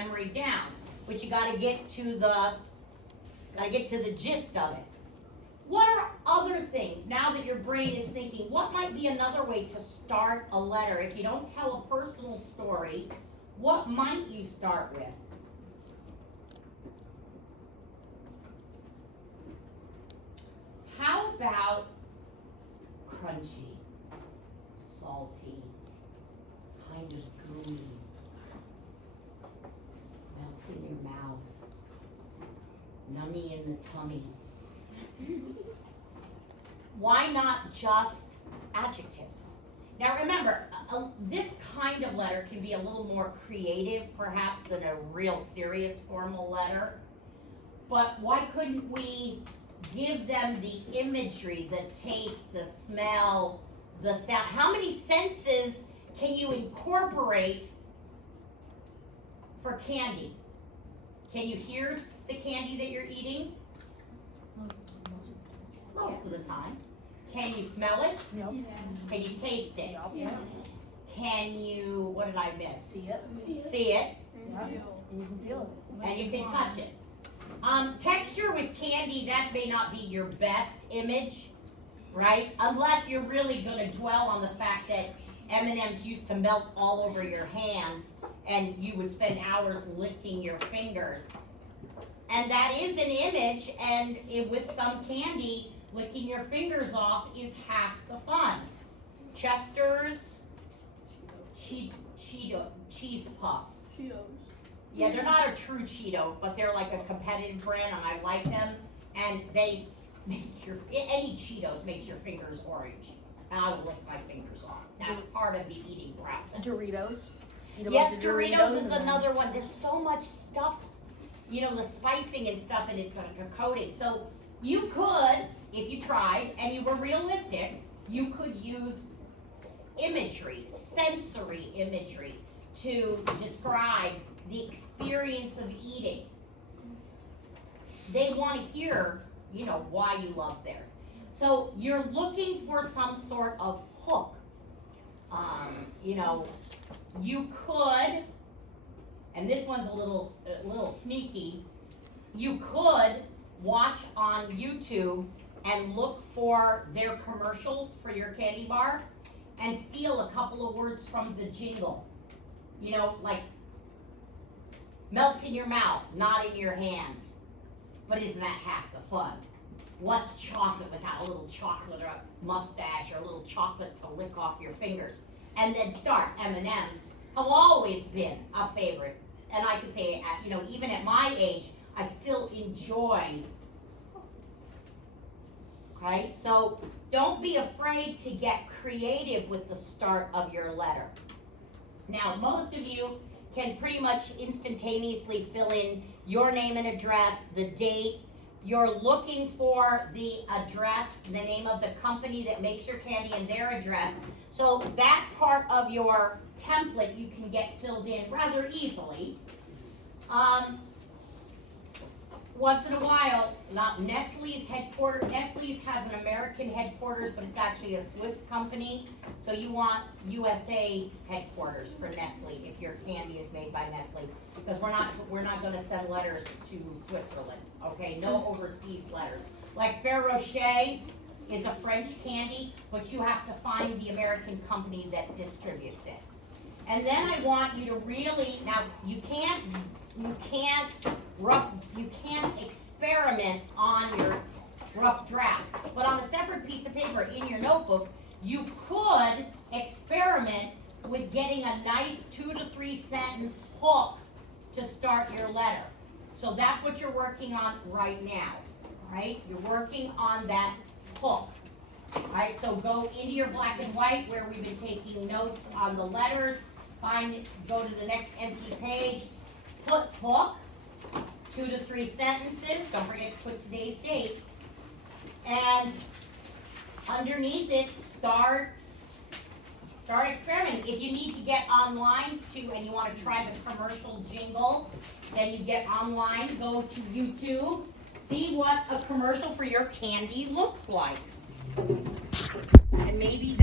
memory down. But you gotta get to the gist of it. What are other things, now that your brain is thinking, what might be another way to start a letter? If you don't tell a personal story, what might you start with? How about crunchy, salty, kind of gooey, melts in your mouth, nummy in the tummy? Why not just adjectives? Now remember, this kind of letter can be a little more creative perhaps than a real serious formal letter. But why couldn't we give them the imagery, the taste, the smell, the sound? How many senses can you incorporate for candy? Can you hear the candy that you're eating? Most of the time. Can you smell it? Nope. Can you taste it? Yeah. Can you, what did I miss? See it. See it, Yeah. And you can feel it. and you can touch it. Texture with candy, that may not be your best image, right? Unless you're really gonna dwell on the fact that M&Ms used to melt all over your hands and you would spend hours licking your fingers. And that is an image, and with some candy, licking your fingers off is half the fun. Chester's, cheese puffs. Cheetos. Yeah, they're not a true Cheeto, but they're like a competitive brand, and I like them. And they make any Cheetos makes your fingers orange. And I will lick my fingers off. That's part of the eating process. Doritos. Eat a Yes, bunch of Doritos is and then- another one. There's so much stuff, the spicing and stuff, and it's like a coating. So you could, if you tried and you were realistic, you could use imagery, sensory imagery, to describe the experience of eating. They want to hear, why you love theirs. So you're looking for some sort of hook. You could, and this one's a little sneaky, you could watch on YouTube and look for their commercials for your candy bar and steal a couple of words from the jingle. Like melts in your mouth, not in your hands. But isn't that half the fun? What's chocolate without a little chocolate or a mustache or a little chocolate to lick off your fingers? And then start. M&Ms have always been a favorite. And I can say, even at my age, I still enjoy. Okay, so don't be afraid to get creative with the start of your letter. Now, most of you can pretty much instantaneously fill in your name and address, the date. You're looking for the address, the name of the company that makes your candy, and their address. So that part of your template you can get filled in rather easily. Once in a while, Nestle's headquarters. Nestle's has an American headquarters, but it's actually a Swiss company. So you want USA headquarters for Nestle if your candy is made by Nestle, because we're not going to send letters to Switzerland. Okay, no overseas letters. Like Ferrero Rocher is a French candy, but you have to find the American company that distributes it. And then I want you to really, now you can't experiment on your rough draft, but on a separate piece of paper in your notebook, you could experiment with getting a nice 2 to 3 sentence hook to start your letter. So that's what you're working on right now, right? You're working on that hook. Alright, so go into your black and white where we've been taking notes on the letters. Go to the next empty page. Put hook, 2 to 3 sentences. Don't forget to put today's date. And underneath it, start experimenting. If you need to get online too, and you want to try the commercial jingle, then you get online, go to YouTube, see what a commercial for your candy looks like. And maybe that